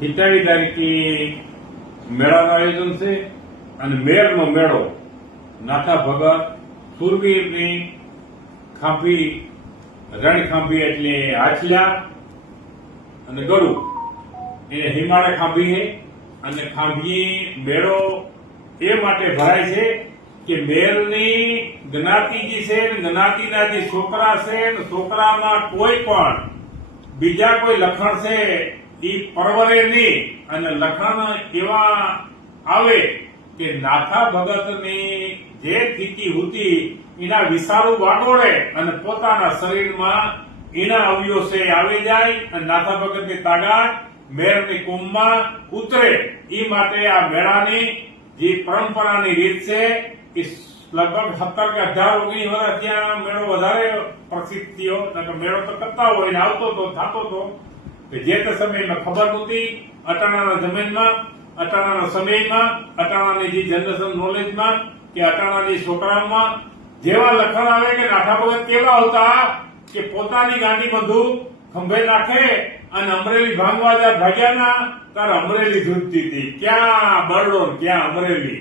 હિટાવી તારીખથી મેળાનું આયોજન છે અને મેળનો મેળો નાથા ભગત સુરવીરની ખાંભી રણખાંભી એટલે આછલા અને ગળું એ હિમાળે ખાંભી છે અને ખાંભી મેળો એ માટે ભરાય છે કે મેળની જ્ઞાતિ જે છે જ્ઞાતિના જે છોકરા છે છોકરામાં કોઈ પણ બીજા કોઈ લખણ છે એ પરવરે નહીં અને લખણ એવા આવે કે નાથા ભગતની જે સ્થિતિ હતી એના વિસારું વાટોળે અને પોતાના શરીરમાં એના અવયવ છે આવી જાય અને નાથા ભગતની તાકાત મેળની કુંભમાં ઉતરે એ માટે આ મેળાની જે પરંપરાની રીત છે એ લગભગ 17 કે 18 19 વર્ષ ત્યાં મેળો વધારે પ્રસિદ્ધ થયો. મેળો તો કરતા હોય ને આવતો તો થતો તો કે જે તે સમયમાં ખબર નહોતી અટાણાના જમીનમાં અટાણાના સમયમાં અટાણાની જે જનરેશન નોલેજમાં કે અટાણાની છોકરામાં જેવા લખણ આવે કે નાથા ભગત કેવા હતા કે પોતાની ગાંડી બંધુ ખંભે નાખે અને અમરેલી ભાંગવા જા ભાગ્યાના તાર અમરેલી ધૂજતી હતી ક્યાં બરડો ક્યાં અમરેલી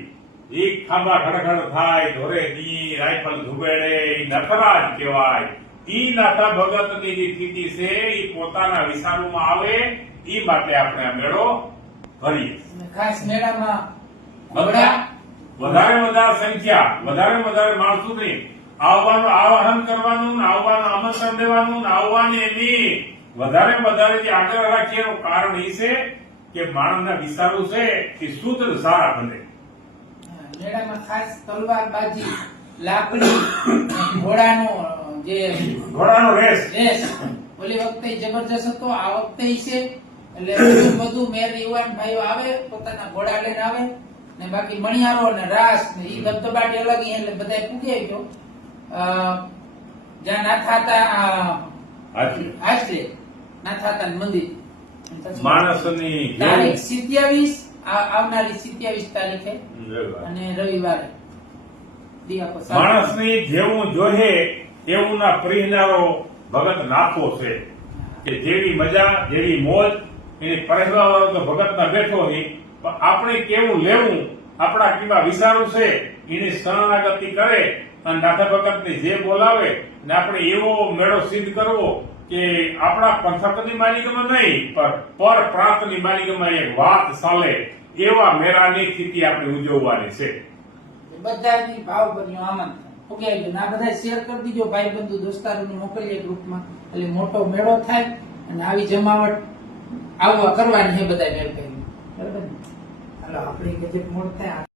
એ ખાંભા ખડખડ થાય ધોરે દી રાઇફલ ધુબેડે નખરાજ કહેવાય. ઈ નાથા ભગતની જે સ્થિતિ છે એ પોતાના વિસ્તારોમાં આવે એ માટે આપણે આ મેળો ભરીએ. ખાસ મેળામાં વધારે સંખ્યા વધારે માણસો નહીં આવવાનું આવાહન કરવાનું આવવાનું આમંત્રણ દેવાનું આવવાની એની વધારે જે આગ્રહ રાખીએ એનું કારણ એ છે કે માણસના વિસ્તારો છે એ શુદ્ધ સારા બને. મેળામાં ખાસ તલવારબાજી લાકડી ઘોડાનો રેસ ઓલી વખતે જબરજસ્ત હતો આ વખતે છે એટલે બધું મેર યુવાન ભાઈઓ આવે પોતાના ઘોડા લઈને આવે ને બાકી મણિયારો ને રાસ ને ઈ ધબધબાટી અલગ એટલે બધા પૂગે ગયો જ્યાં નાથા હતા આશરે નાથા હતા મંદિર માણસની તારીખ 27 આવનારી 27 તારીખે અને રવિવારે માણસની જેવું જોહે એવું ના પ્રિહનારો ભગત નાથો છે કે જેવી મજા જેવી મોજ એની પરહેવા વાળો તો ભગત ના બેઠો છે પણ આપણે કેવું લેવું આપણા કેવા વિચારો છે એની શરણાગતિ કરે અને નાથા ભગતને જે બોલાવે ને આપણે એવો મેળો સિદ્ધ કરવો કે આપણા પંથકની માલિકીમાં નહીં પણ પર પ્રાંતની માલિકીમાં એક વાત ચાલે એવા મેળાની સ્થિતિ આપણે ઉજવવાની છે. બધાની ભાવભર્યું આમંત્રણ પૂગાઈ ગયું. આ બધા શેર કરી દીજો ભાઈ બંધુ દોસ્તારોને મોકલીએ ગ્રુપમાં એટલે મોટો મેળો થાય અને આવી જમાવટ આવવા કરવાની છે બધા મેળ કરી. બરાબર ને? હાલો આપણે ગજબ મોડ થાય.